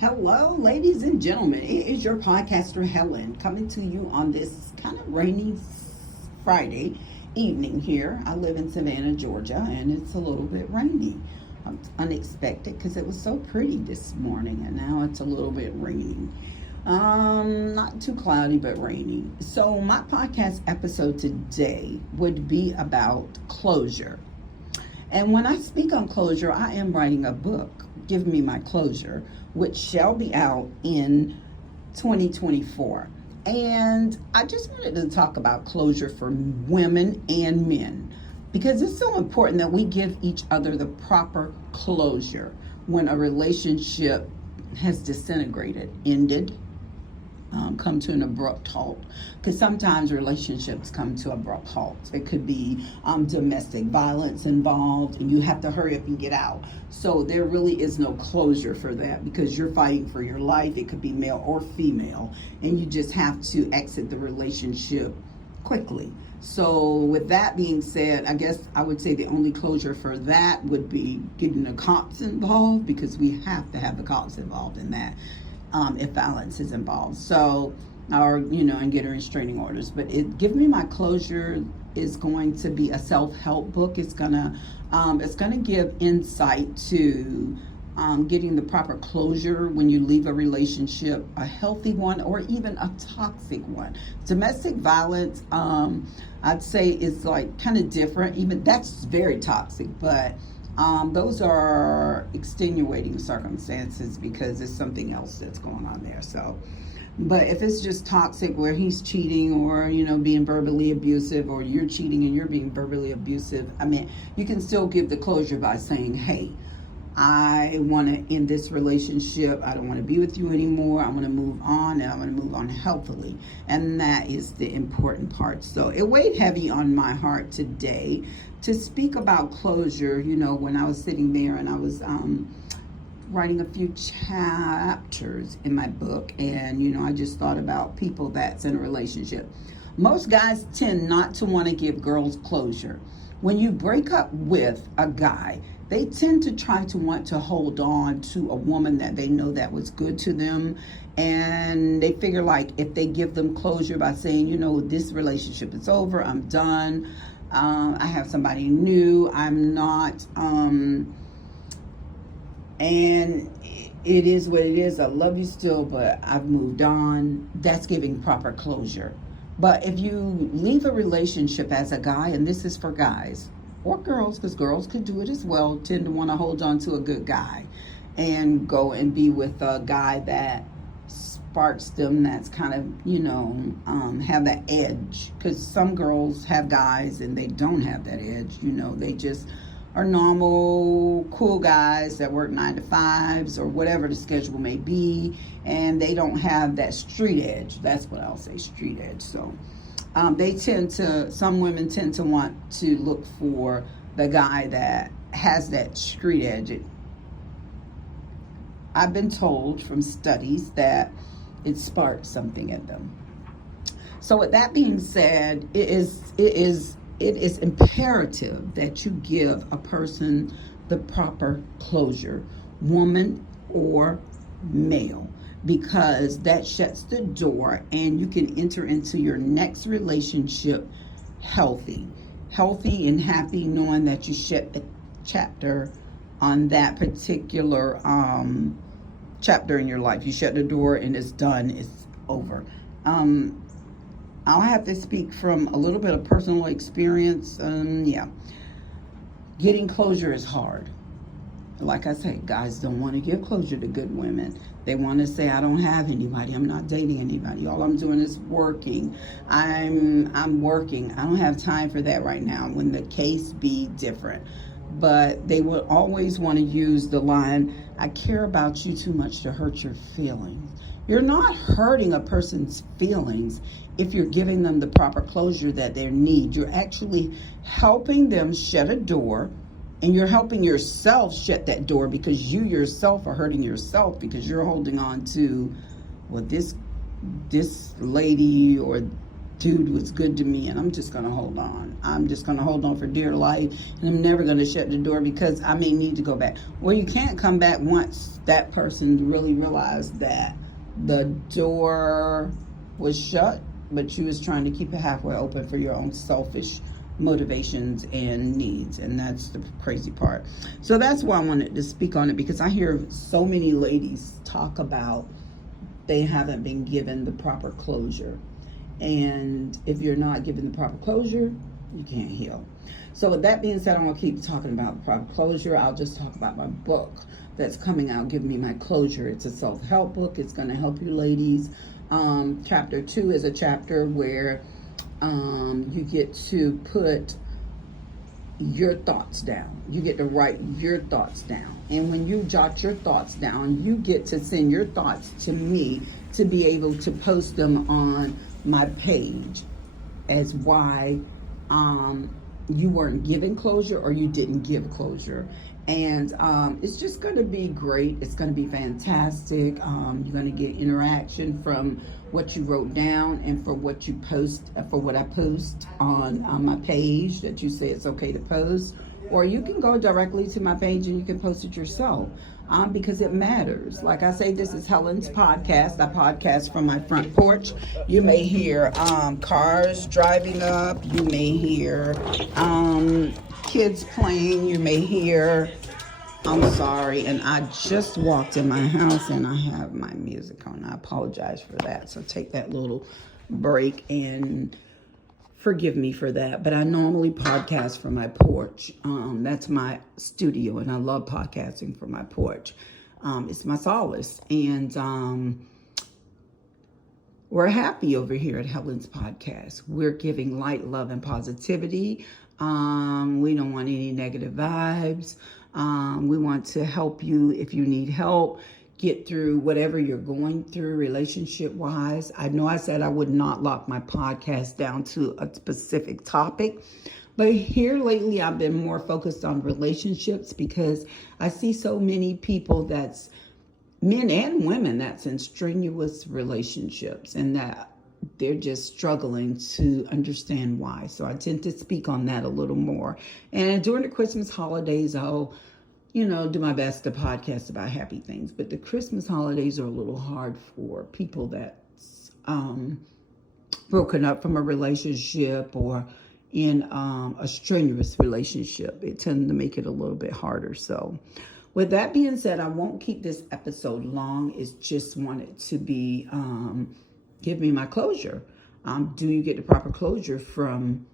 Hello, ladies and gentlemen. It is your podcaster, Helen, coming to you on this kind of rainy Friday evening here. I live in Savannah, Georgia, and it's a little bit rainy. Unexpected because it was so pretty this morning, and now it's a little bit rainy. Not too cloudy, but rainy. So, my podcast episode today would be about closure. And when I speak on closure, I am writing a book, Give Me My Closure, which shall be out in 2024. And I just wanted to talk about closure for women and men because it's so important that we give each other the proper closure when a relationship has disintegrated, ended, come to an abrupt halt. Because sometimes relationships come to abrupt halts. It could be domestic violence involved, and you have to hurry up and get out. So there really is no closure for that because you're fighting for your life. It could be male or female, and you just have to exit the relationship quickly. So with that being said, I guess I would say the only closure for that would be getting the cops involved, because we have to have the cops involved in that. If violence is involved. So, and get restraining orders. But Give Me My Closure is going to be a self-help book. It's gonna give insight to getting the proper closure when you leave a relationship, a healthy one or even a toxic one. Domestic violence, I'd say, is like kind of different. Even that's very toxic, but those are extenuating circumstances because it's something else that's going on there. So, but if it's just toxic where he's cheating or, being verbally abusive, or you're cheating and you're being verbally abusive, you can still give the closure by saying, hey, I want to end this relationship. I don't want to be with you anymore. I want to move on, and I want to move on healthily. And that is the important part. So it weighed heavy on my heart today to speak about closure, when I was sitting there and I was writing a few chapters in my book. And, I just thought about people that's in a relationship. Most guys tend not to want to give girls closure. When you break up with a guy, they tend to try to want to hold on to a woman that they know that was good to them. And they figure like if they give them closure by saying, this relationship is over, I'm done, I have somebody new, I'm not, and it is what it is, I love you still, but I've moved on. That's giving proper closure. But if you leave a relationship as a guy, and this is for guys or girls, because girls could do it as well, tend to want to hold on to a good guy and go and be with a guy that sparks them, that's kind of, have that edge. Because some girls have guys and they don't have that edge, they just are normal, cool guys that work 9 to 5s or whatever the schedule may be, and they don't have that street edge. That's what I'll say, street edge. So some women tend to want to look for the guy that has that street edge. I've been told from studies that it sparks something in them. So with that being said, it is imperative that you give a person the proper closure, woman or male, because that shuts the door and you can enter into your next relationship healthy and happy, knowing that you shut the chapter on that particular chapter in your life. You shut the door and it's done, it's over. I'll have to speak from a little bit of personal experience. Getting closure is hard. Like I say, guys don't want to give closure to good women. They want to say, I don't have anybody. I'm not dating anybody. All I'm doing is working. I'm working. I don't have time for that right now, when the case be different. But they will always want to use the line, I care about you too much to hurt your feelings. You're not hurting a person's feelings if you're giving them the proper closure that they need. You're actually helping them shut a door, and you're helping yourself shut that door, because you yourself are hurting yourself because you're holding on to, well, this lady or dude was good to me, and I'm just going to hold on. I'm just going to hold on for dear life, and I'm never going to shut the door because I may need to go back. Well, you can't come back once that person really realized that the door was shut, but you was trying to keep it halfway open for your own selfish motivations and needs, and that's the crazy part. So that's why I wanted to speak on it, because I hear so many ladies talk about they haven't been given the proper closure. And if you're not given the proper closure, you can't heal. So with that being said, I'm going to keep talking about the proper closure. I'll just talk about my book that's coming out, Give Me My Closure. It's a self-help book. It's going to help you ladies. Chapter 2 is a chapter where you get to put your thoughts down. You get to write your thoughts down. And when you jot your thoughts down, you get to send your thoughts to me to be able to post them on my page as why you weren't given closure or you didn't give closure. And it's just going to be great. It's going to be fantastic. You're going to get interaction from what you wrote down and for what you post, for what I post on my page that you say it's okay to post. Or you can go directly to my page and you can post it yourself. Because it matters. Like I say, this is Helen's podcast. I podcast from my front porch. You may hear cars driving up. You may hear kids playing. You may hear, I'm sorry, and I just walked in my house and I have my music on. I apologize for that. So take that little break and forgive me for that, but I normally podcast from my porch. That's my studio, and I love podcasting from my porch. It's my solace, and we're happy over here at Helen's Podcast. We're giving light, love, and positivity. We don't want any negative vibes. We want to help you if you need help. Get through whatever you're going through relationship-wise. I know I said I would not lock my podcast down to a specific topic, but here lately I've been more focused on relationships because I see so many people that's men and women that's in strenuous relationships and that they're just struggling to understand why. So I tend to speak on that a little more. And during the Christmas holidays, I'll do my best to podcast about happy things. But the Christmas holidays are a little hard for people that's broken up from a relationship or in a strenuous relationship. It tends to make it a little bit harder. So with that being said, I won't keep this episode long. It's just wanted to be, give me my closure. Do you get the proper closure from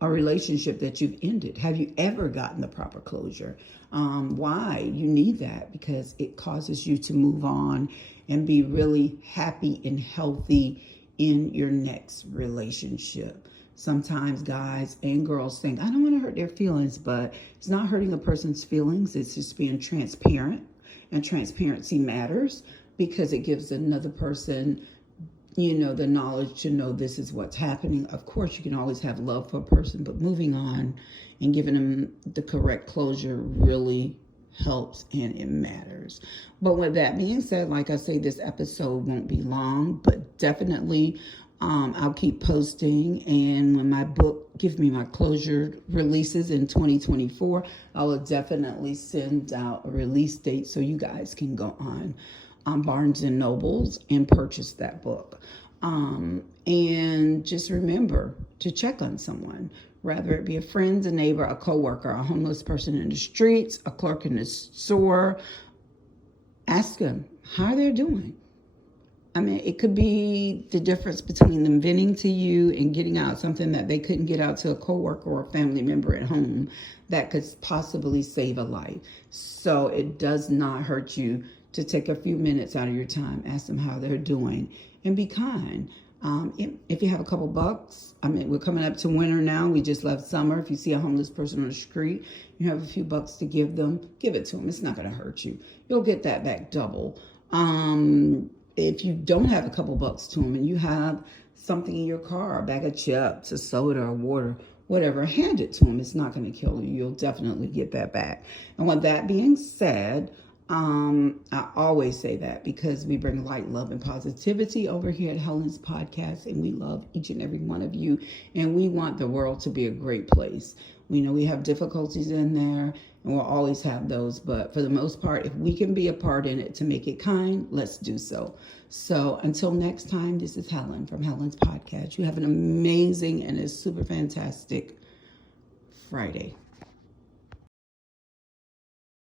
a relationship that you've ended? Have you ever gotten the proper closure? Why? You need that because it causes you to move on and be really happy and healthy in your next relationship. Sometimes guys and girls think, I don't want to hurt their feelings, but it's not hurting a person's feelings. It's just being transparent, and transparency matters because it gives another person the knowledge to know this is what's happening. Of course, you can always have love for a person, but moving on and giving them the correct closure really helps and it matters. But with that being said, like I say, this episode won't be long, but definitely I'll keep posting. And when my book, Give Me My Closure, releases in 2024, I will definitely send out a release date so you guys can go on Barnes and Nobles and purchase that book. And just remember to check on someone, whether it be a friend, a neighbor, a coworker, a homeless person in the streets, a clerk in the store. Ask them how they're doing. I mean, it could be the difference between them venting to you and getting out something that they couldn't get out to a coworker or a family member at home that could possibly save a life. So it does not hurt you to take a few minutes out of your time, ask them how they're doing, and be kind. If you have a couple bucks, we're coming up to winter now. We just left summer. If you see a homeless person on the street, you have a few bucks to give them, give it to them. It's not going to hurt you. You'll get that back double. If you don't have a couple bucks to them and you have something in your car, a bag of chips, a soda, or water, whatever, hand it to them. It's not going to kill you. You'll definitely get that back. And with that being said, I always say that because we bring light, love, and positivity over here at Helen's Podcast, and we love each and every one of you, and we want the world to be a great place. We know we have difficulties in there, and we'll always have those, but for the most part, if we can be a part in it to make it kind, let's do so. So until next time, this is Helen from Helen's Podcast. You have an amazing and a super fantastic Friday.